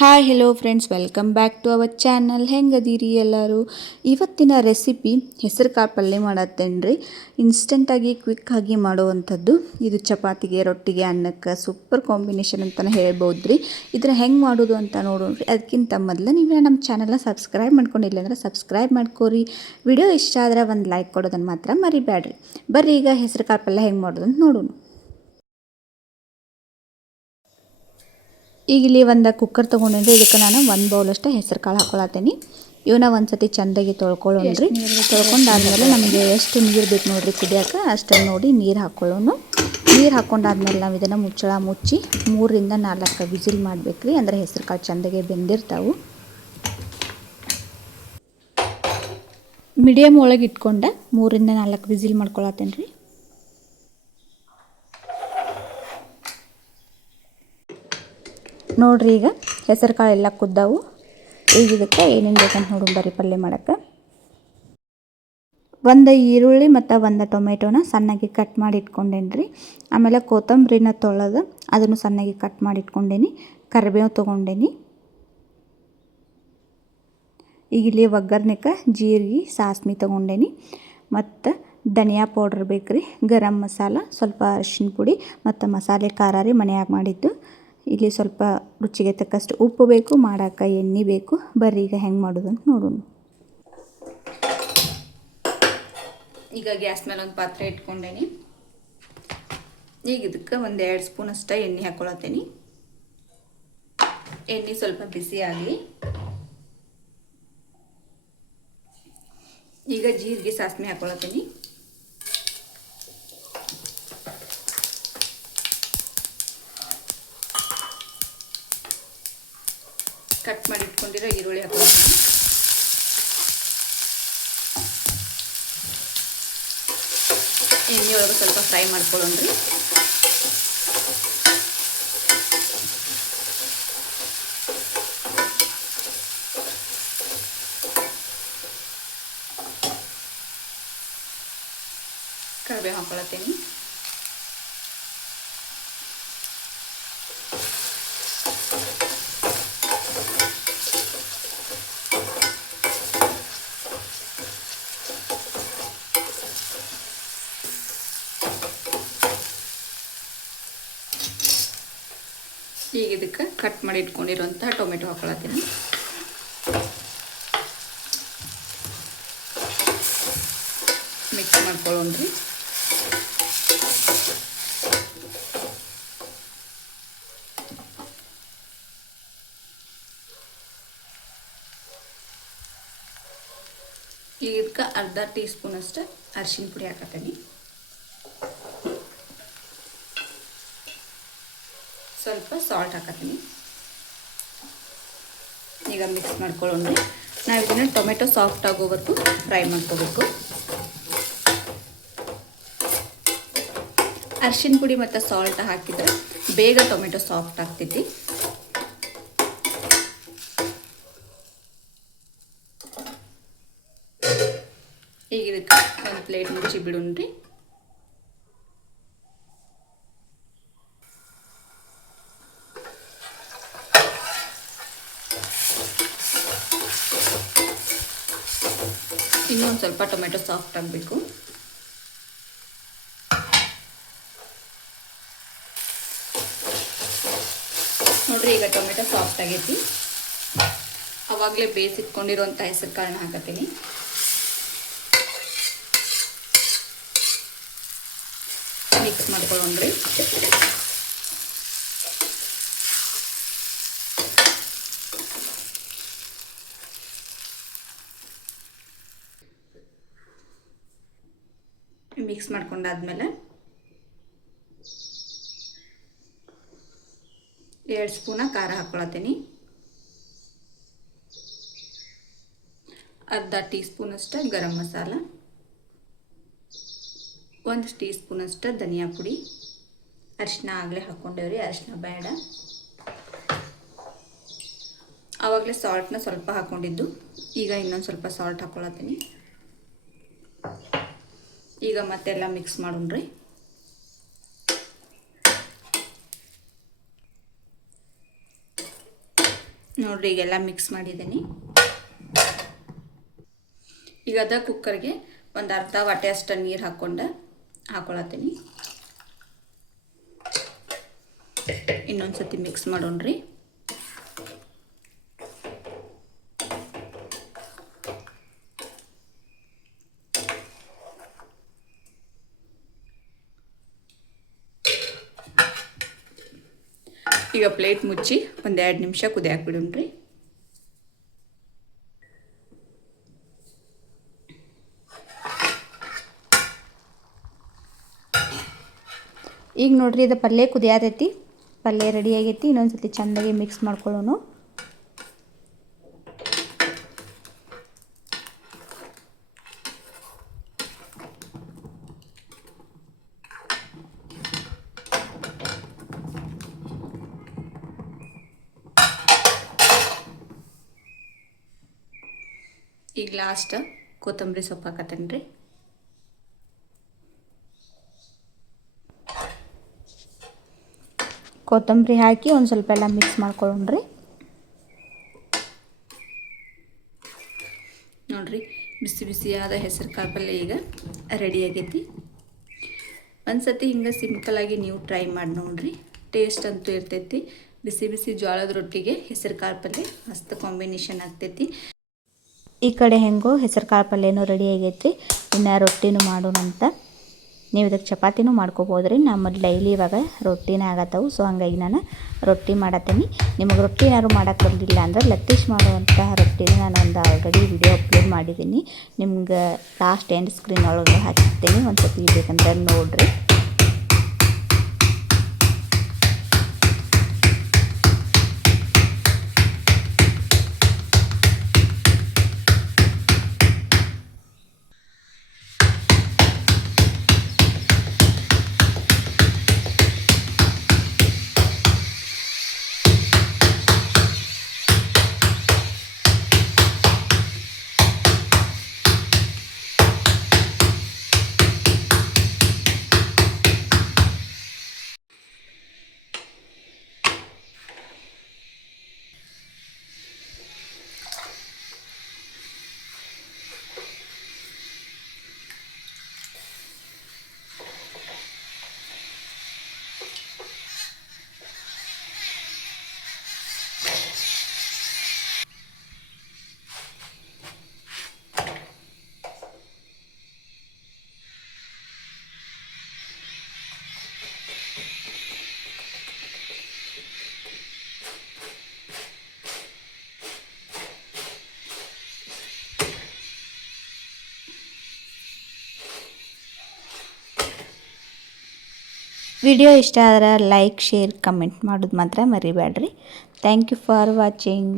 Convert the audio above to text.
Hi hello friends, welcome back to our channel. ಹೆಂಗದೀರಿ ಎಲ್ಲರೂ? ಇವತ್ತಿನ ರೆಸಿಪಿ ಹೆಸರು ಕಾಳು ಪಲ್ಯ ಮಾಡತ್ತೇನ್ರಿ. ಇನ್ಸ್ಟೆಂಟಾಗಿ ಕ್ವಿಕ್ಕಾಗಿ ಮಾಡುವಂಥದ್ದು. ಇದು ಚಪಾತಿಗೆ, ರೊಟ್ಟಿಗೆ, ಅನ್ನಕ್ಕೆ ಸೂಪರ್ ಕಾಂಬಿನೇಷನ್ ಅಂತಲೇ ಹೇಳ್ಬೋದು ರೀ. ಇದನ್ನು ಹೆಂಗೆ ಮಾಡೋದು ಅಂತ ನೋಡೋಣ್ರಿ. ಅದಕ್ಕಿಂತ ಮೊದಲು ನೀವು ನಮ್ಮ ಚಾನಲ್ನ ಸಬ್ಸ್ಕ್ರೈಬ್ ಮಾಡ್ಕೊಂಡಿಲ್ಲ ಅಂದರೆ ಸಬ್ಸ್ಕ್ರೈಬ್ ಮಾಡ್ಕೋರಿ. ವಿಡಿಯೋ ಇಷ್ಟ ಆದರೆ ಒಂದು ಲೈಕ್ ಕೊಡೋದನ್ನು ಮಾತ್ರ ಮರಿಬೇಡ್ರಿ. ಬರ್ರಿ ಈಗ ಹೆಸರು ಕಾಳು ಪಲ್ಯ ಹೆಂಗೆ ಮಾಡೋದು ಅಂತ ನೋಡೋಣ. ಈಗ ಇಲ್ಲಿ ಒಂದು ಕುಕ್ಕರ್ ತೊಗೊಂಡಿದ್ದೆ. ಇದಕ್ಕೆ ನಾನು 1 ಬೌಲಷ್ಟು ಹೆಸರು ಕಾಳು ಹಾಕ್ಕೊಳತ್ತೀನಿ. ಇವನ್ನ ಒಂದು ಸತಿ ಚೆಂದಾಗಿ ತೊಳ್ಕೊಳ್ಳೋಣ್ರಿ. ತೊಳ್ಕೊಂಡಾದ್ಮೇಲೆ ನಮಗೆ ಎಷ್ಟು ನೀರು ಬೇಕು ನೋಡಿರಿ ಕುದಿಯೋಕೆ, ಅಷ್ಟನ್ನು ನೋಡಿ ನೀರು ಹಾಕ್ಕೊಳ್ಳೋಣ. ನೀರು ಹಾಕ್ಕೊಂಡಾದ್ಮೇಲೆ ನಾವು ಇದನ್ನು ಮುಚ್ಚಳ ಮುಚ್ಚಿ 3 ರಿಂದ 4 ವಿಸಿಲ್ ಮಾಡಬೇಕು ರೀ. ಅಂದರೆ ಹೆಸರು ಕಾಳು ಚೆಂದಾಗೆ ಬೆಂದಿರ್ತಾವೆ. ಮೀಡಿಯಮ್ ಒಳಗೆ ಇಟ್ಕೊಂಡೆ 3 ರಿಂದ 4 ವಿಸಿಲ್ ಮಾಡ್ಕೊಳತ್ತೇನೆ ರೀ. ನೋಡ್ರಿ, ಈಗ ಹೆಸರು ಕಾಳು ಎಲ್ಲ ಕುದ್ದಾವು. ಈಗ ಇದಕ್ಕೆ ಏನೇನು ಬೇಕಂತ ನೋಡೋಣ ಬರ್ರಿ. ಪಲ್ಯ ಮಾಡೋಕ್ಕೆ ಒಂದು ಈರುಳ್ಳಿ ಮತ್ತು ಒಂದು ಟೊಮೆಟೊನ ಸಣ್ಣಗೆ ಕಟ್ ಮಾಡಿ ಇಟ್ಕೊಂಡೇನಿ ರೀ. ಆಮೇಲೆ ಕೊತ್ತಂಬರಿನ ತೊಳೆದು ಅದನ್ನು ಸಣ್ಣಗೆ ಕಟ್ ಮಾಡಿ ಇಟ್ಕೊಂಡೇನಿ. ಕರಿಬೇವು ತೊಗೊಂಡೇನಿ. ಈಗ ಇಲ್ಲಿ ಒಗ್ಗರ್ನೆಗೆ ಜೀರಿಗೆ, ಸಾಸ್ಮೆ ತೊಗೊಂಡೇನಿ. ಮತ್ತು ಧನಿಯಾ ಪೌಡ್ರ್ ಬೇಕು ರೀ, ಗರಂ ಮಸಾಲ, ಸ್ವಲ್ಪ ಅರಿಶಿನ ಪುಡಿ ಮತ್ತು ಮಸಾಲೆ ಖಾರ ರೀ ಮನೆಯಾಗ ಮಾಡಿದ್ದು. ಇಲ್ಲಿ ಸ್ವಲ್ಪ ರುಚಿಗೆ ತಕ್ಕಷ್ಟು ಉಪ್ಪು ಬೇಕು, ಮಾಡೋಕೆ ಎಣ್ಣೆ ಬೇಕು. ಬರ್ರಿ ಈಗ ಹೆಂಗೆ ಮಾಡೋದು ಅಂತ ನೋಡೋಣ. ಈಗ ಗ್ಯಾಸ್ ಮೇಲೆ ಒಂದು ಪಾತ್ರೆ ಇಟ್ಕೊಂಡೇನಿ. ಈಗ ಇದಕ್ಕೆ ಒಂದು 2 ಸ್ಪೂನ್ ಅಷ್ಟು ಎಣ್ಣೆ ಹಾಕ್ಕೊಳತ್ತೇನಿ. ಎಣ್ಣೆ ಸ್ವಲ್ಪ ಬಿಸಿ ಆಗಲಿ. ಈಗ ಜೀರಿಗೆ, ಸಾಸ್ಮೆ ಹಾಕ್ಕೊಳತ್ತೇನಿ. ಕಟ್ ಮಾಡಿ ಇಟ್ಕೊಂಡಿರೋ ಈರುಳ್ಳಿ ಹಾಕ್ಕೊಳತ್ತೀನಿ. ಎಣ್ಣೆ ಒಳಗೆ ಸ್ವಲ್ಪ ಫ್ರೈ ಮಾಡ್ಕೊಳ್ಳೋಣ್ರಿ. ಕರಿಬೇವು ಹಾಕ್ಕೊಳತ್ತೀನಿ. ಈಗ ಇದಕ್ಕೆ ಕಟ್ ಮಾಡಿ ಇಟ್ಕೊಂಡಿರೋಂಥ ಟೊಮೆಟೊ ಹಾಕ್ಕೊಳತ್ತೀನಿ. ಮಿಕ್ಸ್ ಮಾಡ್ಕೊಳ್ಳೋಣ್ರಿ. ಈಗ ಇದಕ್ಕೆ ಅರ್ಧ ಟೀ ಸ್ಪೂನ್ ಅಷ್ಟು ಅರಿಶಿನ ಪುಡಿ ಹಾಕತ್ತೀನಿ. ಸ್ವಲ್ಪ ಸಾಲ್ಟ್ ಹಾಕತ್ತೀನಿ. ಈಗ ಮಿಕ್ಸ್ ಮಾಡ್ಕೊಳ್ಳೋಣ್ರಿ. ನಾವು ಇದನ್ನು ಟೊಮೆಟೊ ಸಾಫ್ಟ್ ಆಗೋವರೆಗೂ ಫ್ರೈ ಮಾಡ್ಕೋಬೇಕು. ಅರಿಶಿನ ಪುಡಿ ಮತ್ತು ಸಾಲ್ಟ್ ಹಾಕಿದರೆ ಬೇಗ ಟೊಮೆಟೊ ಸಾಫ್ಟ್ ಆಗ್ತೈತಿ. ಈಗ ಇದಕ್ಕೆ ಒಂದು ಪ್ಲೇಟ್ ಮುಚ್ಚಿ ಬಿಡೋಣ್ರಿ. ಇನ್ನೊಂದು ಸ್ವಲ್ಪ ಟೊಮೆಟೊ ಸಾಫ್ಟ್ ಆಗಬೇಕು. ನೋಡ್ರಿ, ಈಗ ಟೊಮೆಟೊ ಸಾಫ್ಟ್ ಆಗೈತಿ. ಅವಾಗಲೇ ಬೇಯಿಸಿಟ್ಕೊಂಡಿರೋಂಥ ಹೆಸರು ಕಾಳನ್ನ ಹಾಕತ್ತೀನಿ. ಮಿಕ್ಸ್ ಮಾಡ್ಕೊಳ್ಳೋಣ್ರಿ. ಮಿಕ್ಸ್ ಮಾಡ್ಕೊಂಡಾದ್ಮೇಲೆ 2 ಸ್ಪೂನ ಖಾರ ಹಾಕ್ಕೊಳತ್ತೀನಿ. ಅರ್ಧ ಟೀ ಸ್ಪೂನ್ ಅಷ್ಟು ಗರಂ ಮಸಾಲ, 1 ಟೀ ಸ್ಪೂನ್ ಅಷ್ಟು ಧನಿಯಾ ಪುಡಿ. ಅರಿಶಿನ ಆಗಲೇ ಹಾಕ್ಕೊಂಡೇವ್ರಿ, ಅರಿಶಿನ ಬೇಡ. ಆವಾಗಲೇ ಸಾಲ್ಟ್ನ ಸ್ವಲ್ಪ ಹಾಕ್ಕೊಂಡಿದ್ದು. ಈಗ ಇನ್ನೊಂದು ಸ್ವಲ್ಪ ಸಾಲ್ಟ್ ಹಾಕ್ಕೊಳತ್ತೀನಿ. ಈಗ ಮತ್ತೆಲ್ಲ ಮಿಕ್ಸ್ ಮಾಡೋಣ್ರಿ. ನೋಡಿರಿ ಈಗೆಲ್ಲ ಮಿಕ್ಸ್ ಮಾಡಿದ್ದೀನಿ. ಈಗ ಅದ ಕುಕ್ಕರ್ಗೆ ಒಂದು ಅರ್ಧ ವಾಟೆ ಅಷ್ಟು ನೀರು ಹಾಕ್ಕೊಳತ್ತೀನಿ. ಇನ್ನೊಂದು ಸತಿ ಮಿಕ್ಸ್ ಮಾಡೋಣ್ರಿ. ಈಗ ಪ್ಲೇಟ್ ಮುಚ್ಚಿ ಒಂದು 2 ನಿಮಿಷ ಕುದಿಯಾಕ ಬಿಡೋಣ್ರಿ. ಈಗ ನೋಡ್ರಿ ಇದು ಪಲ್ಯ ಕುದಿಯಾತೈತಿ. ಪಲ್ಯ ರೆಡಿ ಆಗೈತಿ. ಇನ್ನೊಂದು ಸತಿ ಚೆಂದಾಗಿ ಮಿಕ್ಸ್ ಮಾಡ್ಕೊಳ್ಳೋಣ. ಈಗ ಲಾಸ್ಟ್ ಕೊತ್ತಂಬರಿ ಸೊಪ್ಪು ಹಾಕತ್ತೇನೆ ರೀ. ಕೊತ್ತಂಬರಿ ಹಾಕಿ ಒಂದು ಸ್ವಲ್ಪ ಎಲ್ಲ ಮಿಕ್ಸ್ ಮಾಡ್ಕೊಳ್ಳೋಣ್ರಿ. ನೋಡಿರಿ ಬಿಸಿ ಬಿಸಿಯಾದ ಹೆಸರು ಕಾಳು ಪಲ್ಯ ಈಗ ರೆಡಿ ಆಗೈತಿ. ಒಂದು ಸತಿ ಹಿಂಗೆ ಸಿಂಪಲ್ಲಾಗಿ ನೀವು ಟ್ರೈ ಮಾಡಿ ನೋಡಿರಿ. ಟೇಸ್ಟ್ ಅಂತೂ ಇರ್ತೈತಿ. ಬಿಸಿ ಬಿಸಿ ಜೋಳದ ರೊಟ್ಟಿಗೆ ಹೆಸರು ಕಾಳು ಪಲ್ಯ ಮಸ್ತ್ ಕಾಂಬಿನೇಷನ್ ಆಗ್ತೈತಿ. ಈ ಕಡೆ ಹೆಂಗೋ ಹೆಸರು ಕಾಳು ಪಲ್ಯನೂ ರೆಡಿ ಆಗೈತಿ. ಇನ್ನು ರೊಟ್ಟಿನೂ ಮಾಡೋಣಂತ. ನೀವು ಇದಕ್ಕೆ ಚಪಾತಿನೂ ಮಾಡ್ಕೋಬೋದು ರೀ. ನಮ್ಮಲ್ಲಿ ಡೈಲಿ ಇವಾಗ ರೊಟ್ಟಿನೇ ಆಗತ್ತವು. ಸೊ ಹಂಗಾಗಿ ನಾನು ರೊಟ್ಟಿ ಮಾಡತ್ತೀನಿ. ನಿಮಗೆ ರೊಟ್ಟಿ ಏನಾದ್ರು ಮಾಡೋಕ್ಕೆ ಬಂದಿಲ್ಲ ಅಂದ್ರೆ ಲತೀಶ್ ಮಾಡುವಂತಹ ರೊಟ್ಟಿನ ನಾನು ಒಂದು ಆಲ್ರೆಡಿ ವಿಡಿಯೋ ಅಪ್ಲೋಡ್ ಮಾಡಿದ್ದೀನಿ. ನಿಮ್ಗೆ ಲಾಸ್ಟ್ ಎಂಡ್ ಸ್ಕ್ರೀನ್ ಒಳಗೆ ಹಾಕಿರ್ತೀನಿ. ಒಂದು ಸತಿ ಬೇಕಂದ್ರೆ ನೋಡಿರಿ. ವಿಡಿಯೋ ಇಷ್ಟ ಆದರೆ ಲೈಕ್, ಶೇರ್, ಕಮೆಂಟ್ ಮಾಡೋದು ಮಾತ್ರ ಮರಿಬೇಡ್ರಿ. Thank you for watching.